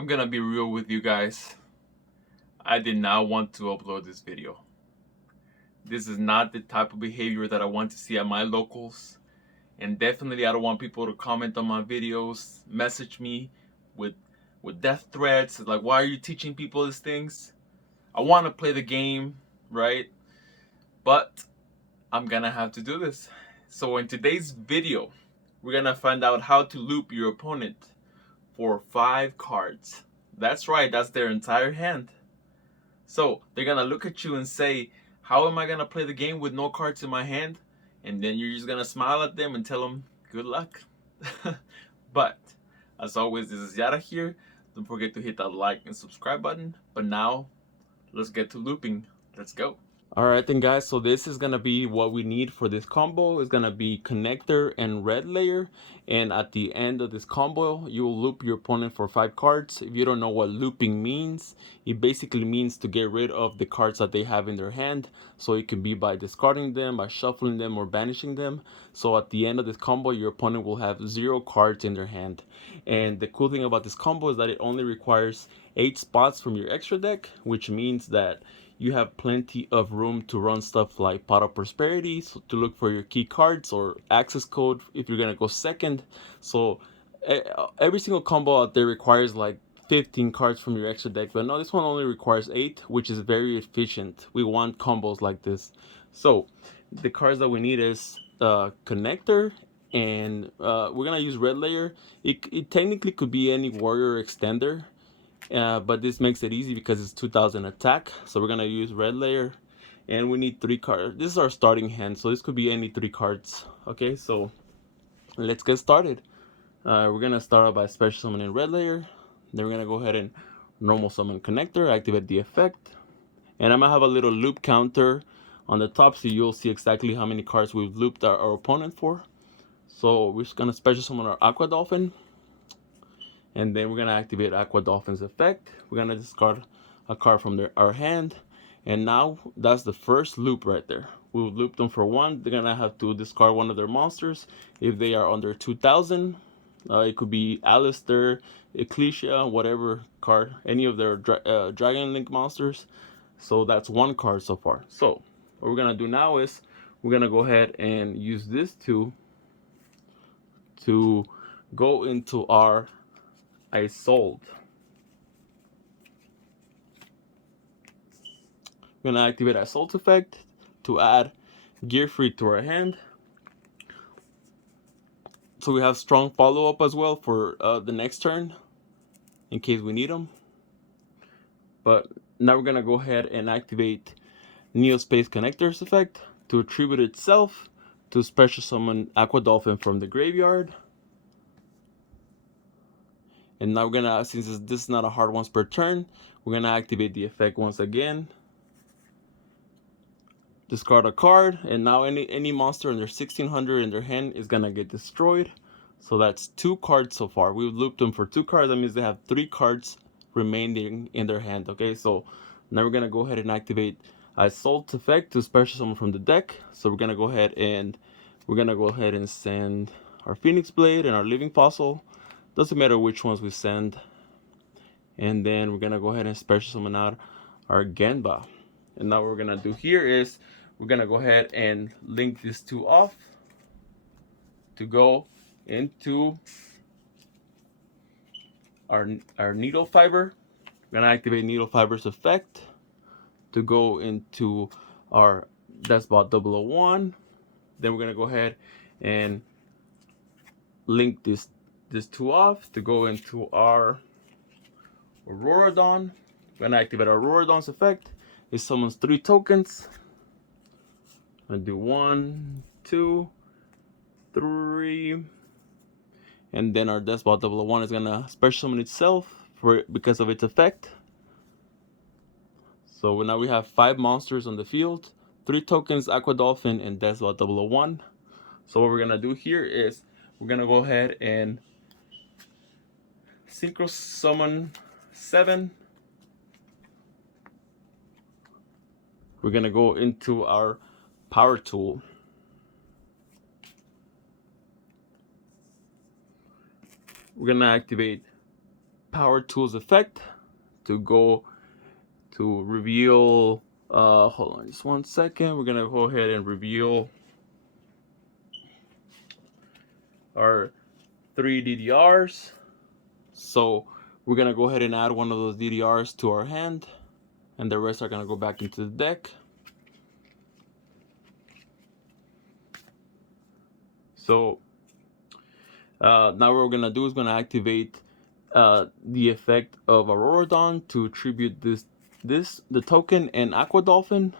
I'm gonna be real with you guys. I did not want to upload this video. This is not the type of behavior that I want to see at my locals. And definitely I don't want people to comment on my videos, message me with death threats, like why are you teaching people these things? I want to play the game, right? But I'm gonna have to do this. So in today's video, we're gonna find out how to loop your opponent for 5 cards. That's right, that's their entire hand. So they're gonna look at you and say, how am I gonna play the game with no cards in my hand? And then you're just gonna smile at them and tell them, good luck. But as always, this is Yata here. Don't forget to hit that like and subscribe button. But now, let's get to looping. Let's go. Alright then guys, so this is gonna be what we need for this combo. It's gonna be connector and red layer, and at the end of this combo you will loop your opponent for 5 cards. If you don't know what looping means, it basically means to get rid of the cards that they have in their hand. So it can be by discarding them, by shuffling them, or banishing them. So at the end of this combo your opponent will have 0 cards in their hand. And the cool thing about this combo is that it only requires 8 spots from your extra deck, which means that you have plenty of room to run stuff like Pot of Prosperity, so to look for your key cards, or access code if you're gonna go second. So every single combo out there requires like 15 cards from your extra deck, but no, this one only requires 8, which is very efficient. We want combos like this. So the cards that we need is connector, and we're gonna use red layer. It technically could be any warrior extender, but this makes it easy because it's 2000 attack. So we're gonna use red layer, and we need 3 cards. This is our starting hand, so this could be any 3 cards. Okay, so let's get started. We're gonna start out by special summoning red layer. Then we're gonna go ahead and normal summon connector, activate the effect, and I'm gonna have a little loop counter on the top so you'll see exactly how many cards we've looped our opponent for. So we're just gonna special summon our Aqua Dolphin, and then we're gonna activate Aqua Dolphin's effect. We're gonna discard a card from our hand, and now that's the first loop right there. We'll loop them for 1. They're gonna have to discard one of their monsters if they are under 2000. It could be Alistair, Ecclesia, whatever card, any of their Dragon Link monsters. So that's 1 card so far. So what we're gonna do now is we're gonna go ahead and use this to go into our yatashield. We're gonna activate yatashield effect to add gear free to our hand. So we have strong follow-up as well for the next turn in case we need them. But now we're gonna go ahead and activate Neo Space Connectors effect to attribute itself to special summon Aqua Dolphin from the graveyard. And now we're gonna, since this is not a hard once per turn, we're gonna activate the effect once again. Discard a card, and now any monster under 1600 in their hand is gonna get destroyed. So that's 2 cards so far. We've looped them for 2 cards. That means they have 3 cards remaining in their hand. Okay, so now we're gonna go ahead and activate Assault effect to special summon from the deck. So we're gonna go ahead and send our Phoenix Blade and our Living Fossil. Doesn't matter which ones we send. And then we're gonna go ahead and special summon out our Genba. And now what we're gonna do here is we're gonna go ahead and link these 2 off to go into our needle fiber. We're gonna activate needle fiber's effect to go into our Despot 001. Then we're gonna go ahead and link this 2 off to go into our Auroradon. We're gonna activate our Auroradon's effect. It summons 3 tokens. I'm gonna do 1, 2, 3, and then our Despot 001 is gonna special summon itself because of its effect. So now we have 5 monsters on the field, 3 tokens, Aqua Dolphin, and Despot 001. So what we're gonna do here is we're gonna go ahead and synchro summon 7. We're gonna go into our power tool. We're gonna activate power tools effect to go to reveal. Hold on just 1 second. We're gonna go ahead and reveal our 3 DDRs. So we're gonna go ahead and add one of those DDRs to our hand, and the rest are gonna go back into the deck. So now what we're gonna do is gonna activate the effect of Aurora Dawn to attribute the token and Aqua Dolphin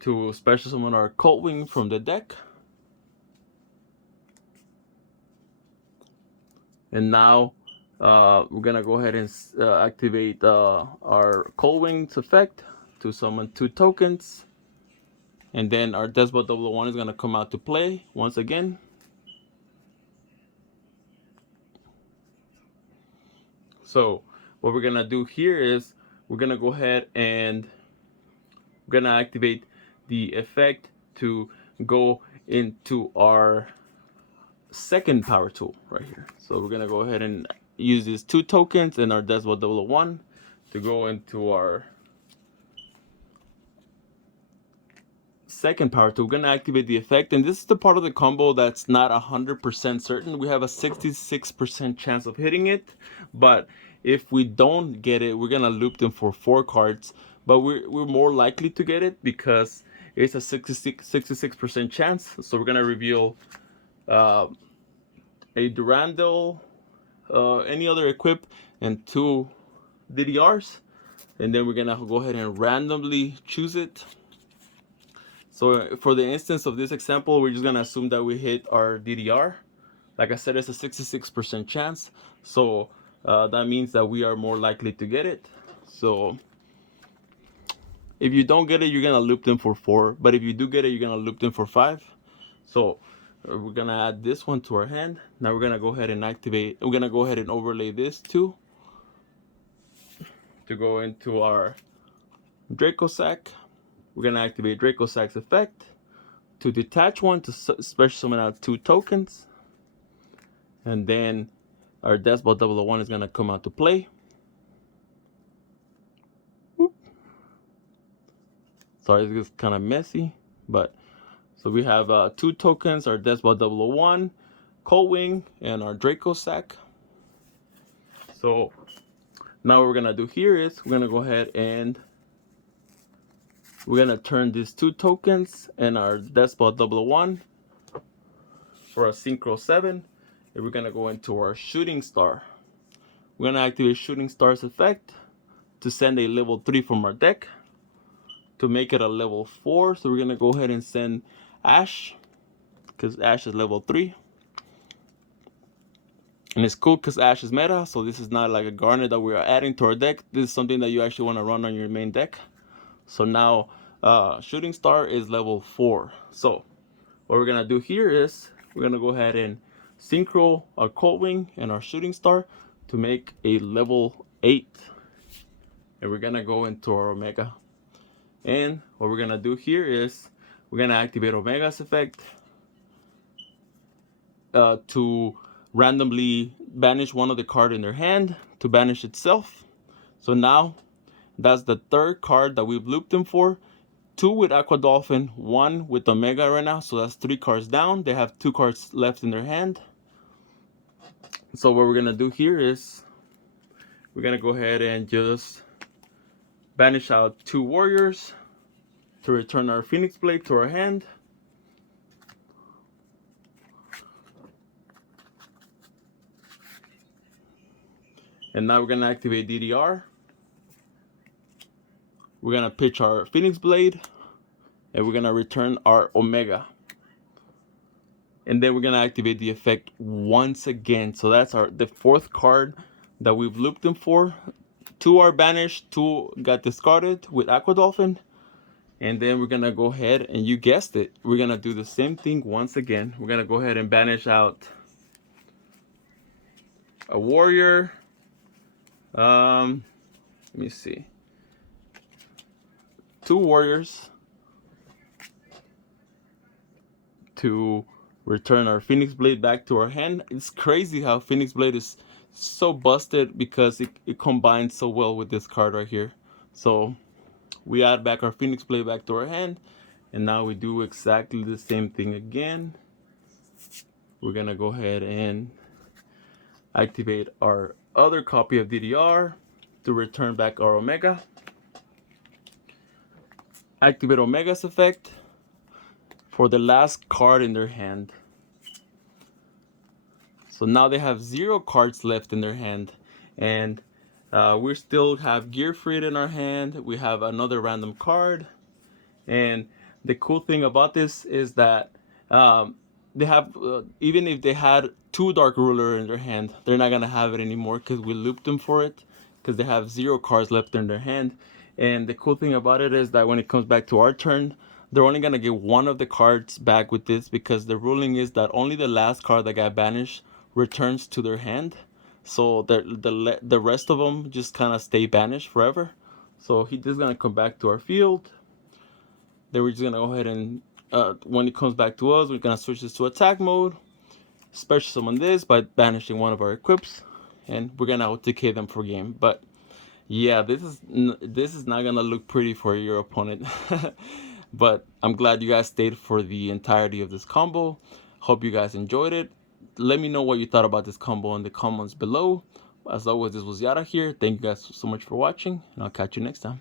to special summon our Cult Wing from the deck. And now we're gonna go ahead and activate our Cult Wings effect to summon 2 tokens, and then our Despot 001 is gonna come out to play once again. So what we're gonna do here is we're gonna go ahead and we're gonna activate the effect to go into our second power tool right here. So we're gonna go ahead and use these 2 tokens and our Despot 001 to go into our second power tool. We're gonna activate the effect, and this is the part of the combo that's not 100% certain. We have a 66% chance of hitting it, but if we don't get it, we're gonna loop them for 4 cards. But we're more likely to get it because it's a 66% chance. So we're gonna reveal a Durandal, any other equip, and 2 DDRs, and then we're gonna go ahead and randomly choose it. So for the instance of this example, we're just gonna assume that we hit our DDR. Like I said, it's a 66% chance. So that means that we are more likely to get it. So if you don't get it, you're gonna loop them for 4. But if you do get it, you're gonna loop them for 5. So we're gonna add this one to our hand. Now we're gonna go ahead and activate. We're gonna go ahead and overlay this too to go into our Draco Sack. We're gonna activate Draco Sack's effect to detach one to special summon out 2 tokens, and then our Despot 001 is gonna come out to play. Whoop. Sorry, this is kind of messy, but so we have 2 tokens, our Despot 001, Cold Wing, and our Draco Sack. So now what we're gonna do here is we're gonna go ahead and we're gonna turn these 2 tokens and our Despot 001 for a Synchro 7, and we're gonna go into our Shooting Star. We're gonna activate Shooting Star's effect to send a level 3 from our deck to make it a level 4. So we're gonna go ahead and send Ash, because Ash is level 3. And it's cool because Ash is meta, so this is not like a Garnet that we're adding to our deck. This is something that you actually want to run on your main deck. So now Shooting Star is level 4. So what we're gonna do here is we're gonna go ahead and synchro our Cold Wing and our Shooting Star to make a level 8. And we're gonna go into our Omega. And what we're gonna do here is we're gonna activate Omega's effect to randomly banish one of the card in their hand to banish itself. So now that's the 3rd card that we've looped them for. 2 with Aqua Dolphin, 1 with Omega right now. So that's 3 cards down. They have 2 cards left in their hand. So what we're gonna do here is we're gonna go ahead and just banish out 2 warriors to return our Phoenix Blade to our hand. And now we're gonna activate DDR. We're gonna pitch our Phoenix Blade, and we're gonna return our Omega. And then we're gonna activate the effect once again. So that's the 4th card that we've looped them for. 2 are banished, 2 got discarded with Aqua Dolphin. And then we're gonna go ahead and, you guessed it, we're gonna do the same thing once again. We're gonna go ahead and banish out a warrior. Let me see. 2 warriors to return our Phoenix Blade back to our hand. It's crazy how Phoenix Blade is so busted because it combines so well with this card right here. So we add back our Phoenix Blade back to our hand, and now we do exactly the same thing again. We're gonna go ahead and activate our other copy of DDR to return back our Omega. Activate Omega's effect for the last card in their hand. So now they have 0 cards left in their hand, and we still have Gear Freed in our hand. We have another random card, and the cool thing about this is that they have, even if they had 2 Dark Ruler in their hand, they're not gonna have it anymore because we looped them for it, because they have 0 cards left in their hand. And the cool thing about it is that when it comes back to our turn, they're only gonna get 1 of the cards back with this, because the ruling is that only the last card that got banished returns to their hand. So the rest of them just kind of stay banished forever. So he's just gonna come back to our field. Then we're just gonna go ahead and when it comes back to us, we're gonna switch this to attack mode, special summon this by banishing 1 of our equips, and we're gonna OTK them for game. But yeah, this is not gonna look pretty for your opponent. But I'm glad you guys stayed for the entirety of this combo. Hope you guys enjoyed it. Let me know what you thought about this combo in the comments below. As always, this was Yata here. Thank you guys so much for watching, and I'll catch you next time.